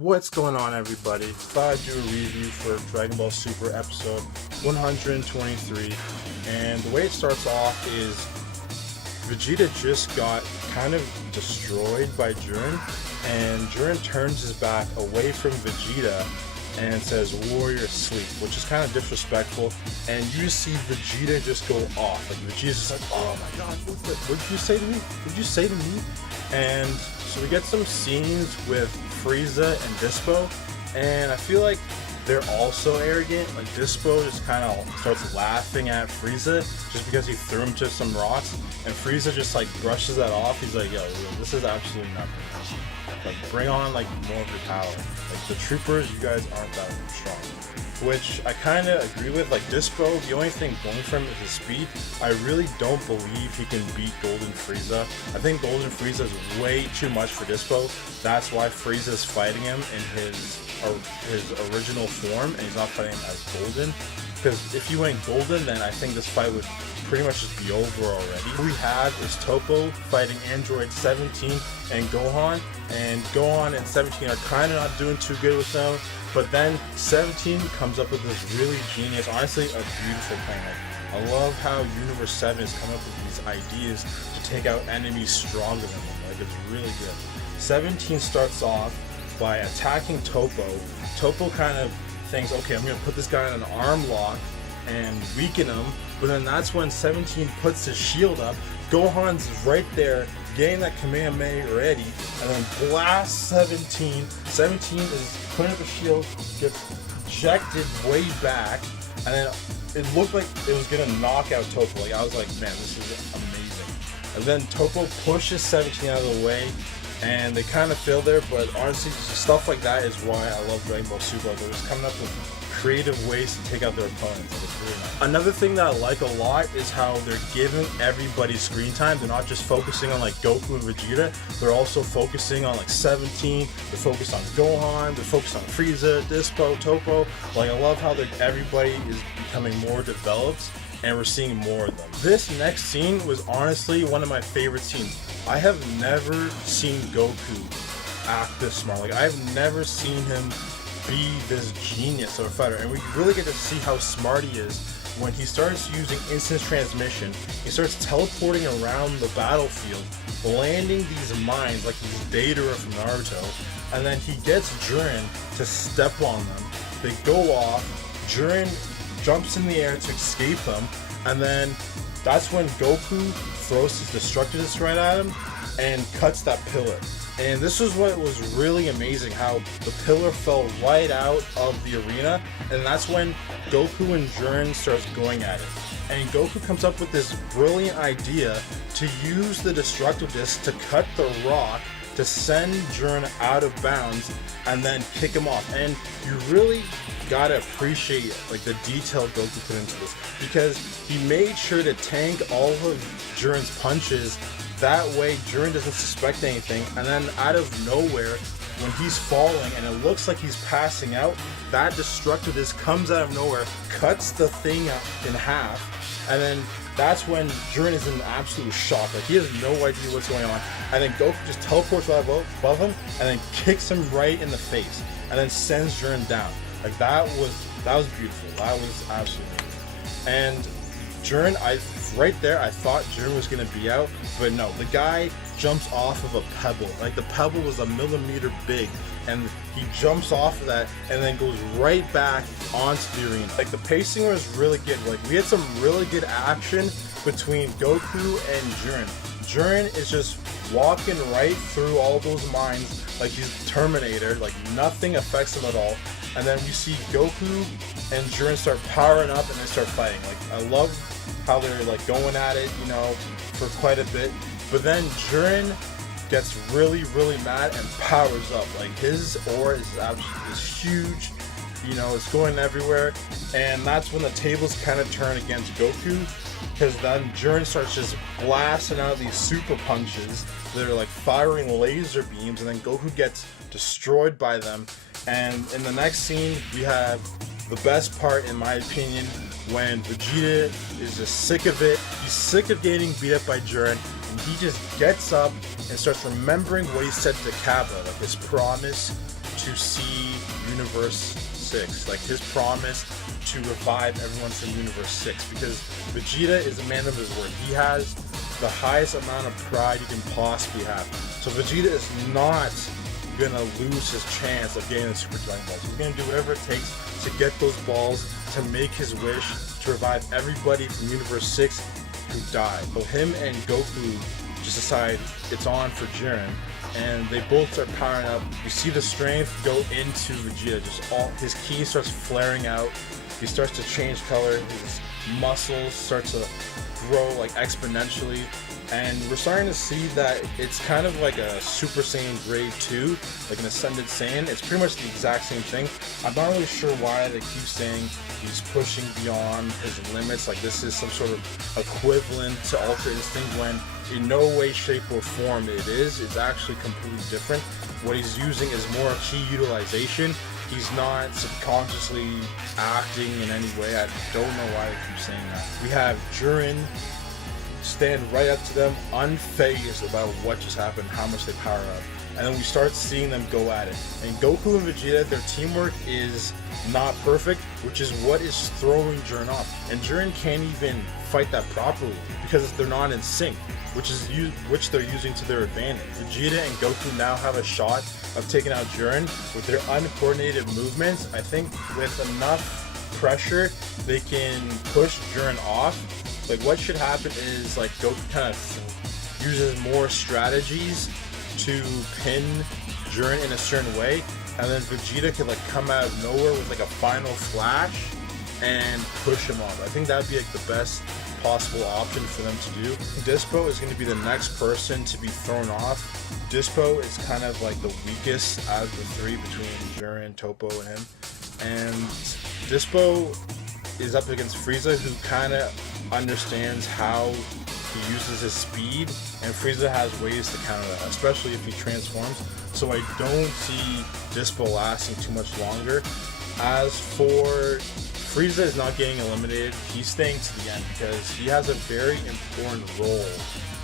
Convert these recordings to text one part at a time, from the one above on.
What's going on, everybody? Thought I'd do a review for Dragon Ball Super episode 123, and the way it starts off is Vegeta just got kind of destroyed by Jiren, and Jiren turns his back away from Vegeta and says, "Warrior sleep," which is kind of disrespectful, and you see Vegeta just go off. Like, Vegeta's just like, "Oh my god, what did you say to me? What did you say to me?" And so we get some scenes with Frieza and Dispo, and I feel like they're also arrogant. Like, Dispo just kind of starts laughing at Frieza just because he threw him to some rocks, and Frieza just like brushes that off. He's like, "Yo, this is absolutely nothing. Like, bring on like more of your power. Like, the troopers, you guys aren't that strong." Which I kind of agree with. Like, Dispo, the only thing going for him is his speed. I really don't believe he can beat Golden Frieza. I think Golden Frieza is way too much for Dispo. That's why Frieza's fighting him in his original form, and he's not fighting him as Golden. Because if he went Golden, then I think this fight would pretty much just be over already. What we have is Toppo fighting Android 17 and Gohan and 17 are kind of not doing too good with them. But then 17 comes up with this really genius, honestly a beautiful plan. Like, I love how Universe 7 has come up with these ideas to take out enemies stronger than them. Like, it's really good. 17 starts off by attacking Toppo. Toppo kind of thinks, okay, I'm going to put this guy in an arm lock and weaken him, but then that's when 17 puts his shield up. Gohan's right there getting that Kamehameha ready, and then blasts 17. 17 is putting up a shield, gets ejected way back, and then it looked like it was gonna knock out Toppo. Like, I was like, man, this is amazing. And then Toppo pushes 17 out of the way, and they kind of fail there, but honestly, stuff like that is why I love Dragon Ball Super. They're just coming up with creative ways to take out their opponents. Like, it's really nice. Another thing that I like a lot is how they're giving everybody screen time. They're not just focusing on like Goku and Vegeta, they're also focusing on like 17, they're focused on Gohan, they're focused on Frieza, Dispo, Toppo. Like, I love how everybody is becoming more developed, and we're seeing more of them. This next scene was honestly one of my favorite scenes. I have never seen Goku act this smart. Like, I've never seen him be this genius of a fighter, and we really get to see how smart he is when he starts using instant transmission. He starts teleporting around the battlefield, landing these mines like he's Deidara from Naruto, and then he gets Jiren to step on them. They go off, Jiren jumps in the air to escape them, and then that's when Goku throws his Destructor Disc right at him and cuts that pillar. And this is what was really amazing, how the pillar fell right out of the arena, and that's when Goku and Jiren starts going at it. And Goku comes up with this brilliant idea to use the Destructive Disc to cut the rock to send Jiren out of bounds and then kick him off. And you really gotta appreciate like the detail Goku put into this, because he made sure to tank all of Jiren's punches. That way Jiren doesn't suspect anything, and then out of nowhere, when he's falling and it looks like he's passing out, that Destructive Disc comes out of nowhere, cuts the thing in half, and then that's when Jiren is in absolute shock. Like, he has no idea what's going on, and then Goku just teleports right above him and then kicks him right in the face and then sends Jiren down. Like, that was beautiful. That was absolutely amazing. And Jiren, right there, I thought Jiren was going to be out, but no, the guy jumps off of a pebble. Like, the pebble was a millimeter big, and he jumps off of that and then goes right back onto the arena. Like, the pacing was really good. Like, we had some really good action between Goku and Jiren. Jiren is just walking right through all those mines like he's Terminator. Like, nothing affects him at all. And then we see Goku and Jiren start powering up and they start fighting. Like, I love how they're like going at it, you know, for quite a bit. But then Jiren gets really, really mad and powers up. Like, his aura is huge, you know, it's going everywhere. And that's when the tables kind of turn against Goku, because then Jiren starts just blasting out these super punches. They're like firing laser beams, and then Goku gets destroyed by them. And in the next scene, we have the best part, in my opinion, when Vegeta is just sick of it. He's sick of getting beat up by Jiren, and he just gets up and starts remembering what he said to Kappa, like his promise to see Universe 6, like his promise to revive everyone from Universe 6, because Vegeta is a man of his word. He has the highest amount of pride you can possibly have. So Vegeta is not gonna lose his chance of getting the Super Dragon Balls. He's gonna do whatever it takes to get those balls, to make his wish, to revive everybody from Universe 6 who died. So him and Goku just decide it's on for Jiren, and they both start powering up. You see the strength go into Vegeta, just all his ki starts flaring out. He starts to change color, his muscles start to grow like exponentially, and we're starting to see that it's kind of like a Super Saiyan Grade 2, like an Ascended Saiyan. It's pretty much the exact same thing. I'm not really sure why they keep saying he's pushing beyond his limits, like this is some sort of equivalent to Ultra Instinct, when in no way, shape, or form it is. It's actually completely different. What he's using is more ki utilization. He's not subconsciously acting in any way. I don't know why they keep saying that. We have Jiren stand right up to them, unfazed about what just happened, how much they power up. And then we start seeing them go at it. And Goku and Vegeta, their teamwork is not perfect, which is what is throwing Jiren off. And Jiren can't even fight that properly because they're not in sync, which they're using to their advantage. Vegeta and Goku now have a shot of taking out Jiren with their uncoordinated movements. I think with enough pressure, they can push Jiren off. Like what should happen is like Goku kind of uses more strategies to pin Jiren in a certain way, and then Vegeta could like come out of nowhere with like a final flash and push him off. I think that'd be like the best possible option for them to do. Dispo is going to be the next person to be thrown off. Dispo is kind of like the weakest out of the three between Jiren, Topo, and him. And Dispo is up against Frieza, who kind of understands how he uses his speed, and Frieza has ways to counter that, especially if he transforms. So I don't see Dispo lasting too much longer. As for Frieza is not getting eliminated, he's staying to the end because he has a very important role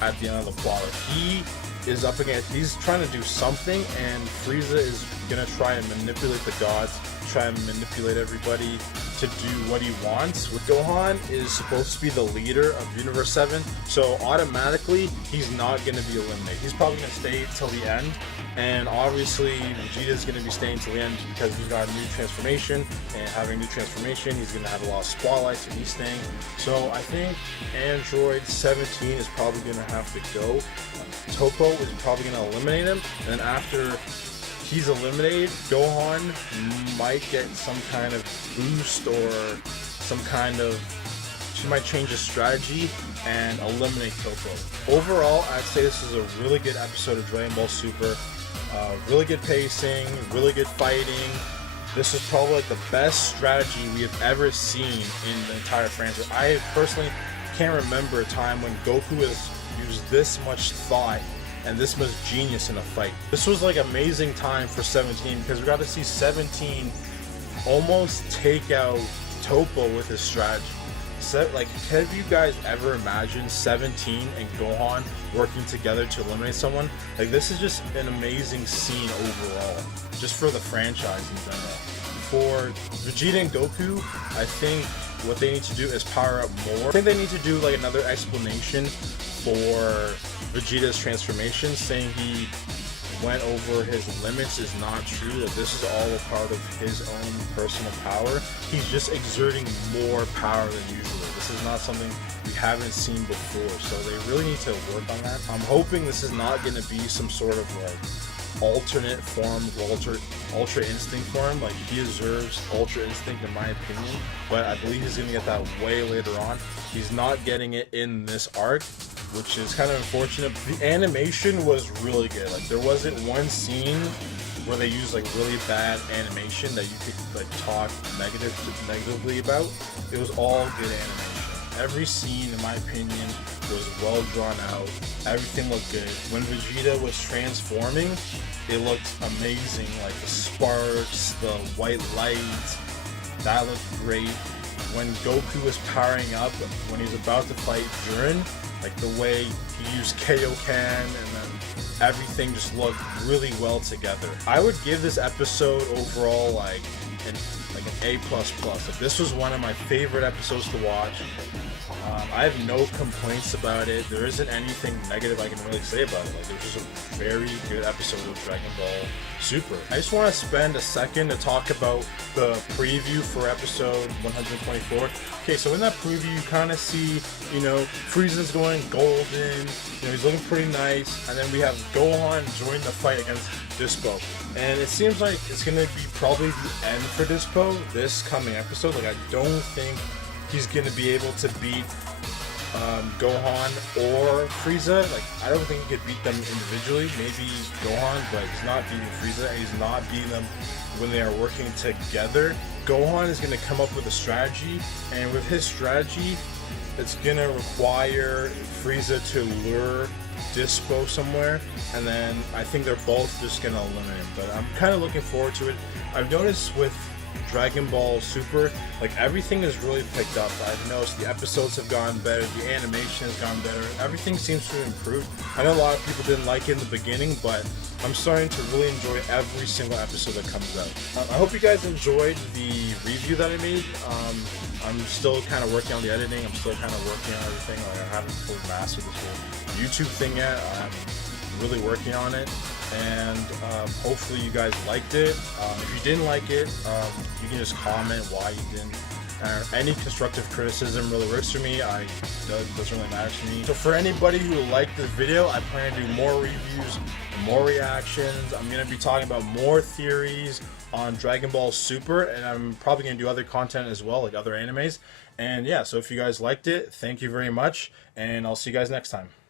at the end of the plot. He is up against, he's trying to do something, and Frieza is gonna try and manipulate the gods, try and manipulate everybody to do what he wants. With Gohan is supposed to be the leader of Universe 7, so automatically he's not gonna be eliminated. He's probably gonna stay till the end, and obviously Vegeta's gonna be staying till the end because he's got a new transformation, and having a new transformation, he's gonna have a lot of spotlights, and he's staying. So I think Android 17 is probably gonna have to go. Topo is probably going to eliminate him, and then after he's eliminated, Gohan might get some kind of boost or some kind of, she might change his strategy and eliminate Topo. Overall, I'd say this is a really good episode of Dragon Ball Super. Really good pacing, really good fighting. This is probably like the best strategy we have ever seen in the entire franchise. I personally can't remember a time when Goku has used this much thought and this much genius in a fight. This was like amazing time for 17 because we got to see 17 almost take out Topo with his strategy. Like, have you guys ever imagined 17 and Gohan working together to eliminate someone? Like, this is just an amazing scene overall, just for the franchise in general. For Vegeta and Goku, I think what they need to do is power up more. I think they need to do like another explanation for Vegeta's transformation, saying he went over his limits is not true, that this is all a part of his own personal power. He's just exerting more power than usual. This is not something we haven't seen before, so they really need to work on that. I'm hoping this is not going to be some sort of like alternate form, Ultra Instinct form. Like, he deserves Ultra Instinct in my opinion, but I believe he's going to get that way later on. He's not getting it in this arc, which is kind of unfortunate. The animation was really good. Like, there wasn't one scene where they used like really bad animation that you could like talk negatively about. It was all good animation. Every scene, in my opinion, was well drawn out. Everything looked good. When Vegeta was transforming, it looked amazing. Like the sparks, the white light, that looked great. When Goku was powering up, when he was about to fight Jiren, like the way he used Kaioken and then everything just looked really well together. I would give this episode overall like an A++. Like, this was one of my favorite episodes to watch. I have no complaints about it. There isn't anything negative I can really say about it. Like, it was just a very good episode of Dragon Ball Super. I just want to spend a second to talk about the preview for episode 124. Okay, so in that preview, you kind of see, you know, Frieza's going golden. You know, he's looking pretty nice. And then we have Gohan join the fight against Dispo. And it seems like it's going to be probably the end for Dispo this coming episode. Like, I don't think he's going to be able to beat Gohan or Frieza. Like, I don't think he could beat them individually. Maybe Gohan, but he's not beating Frieza, and he's not beating them when they are working together. Gohan is going to come up with a strategy, and with his strategy, it's going to require Frieza to lure Dispo somewhere, and then I think they're both just going to eliminate him. But I'm kind of looking forward to it. I've noticed with Dragon Ball Super, like, everything is really picked up. I've noticed the episodes have gotten better, the animation has gotten better, everything seems to improve. I know a lot of people didn't like it in the beginning, but I'm starting to really enjoy every single episode that comes out. I hope you guys enjoyed the review that I made. I'm still kind of working on the editing, I'm still kind of working on everything. Like, I haven't fully mastered this whole YouTube thing yet. I'm really working on it, and hopefully you guys liked it. If you didn't like it, you can just comment why you didn't. Any constructive criticism really works for me. Doesn't really matter to me. So for anybody who liked this video, I plan to do more reviews, more reactions. I'm going to be talking about more theories on Dragon Ball Super, and I'm probably going to do other content as well, like other animes. And yeah, so if you guys liked it, thank you very much, and I'll see you guys next time.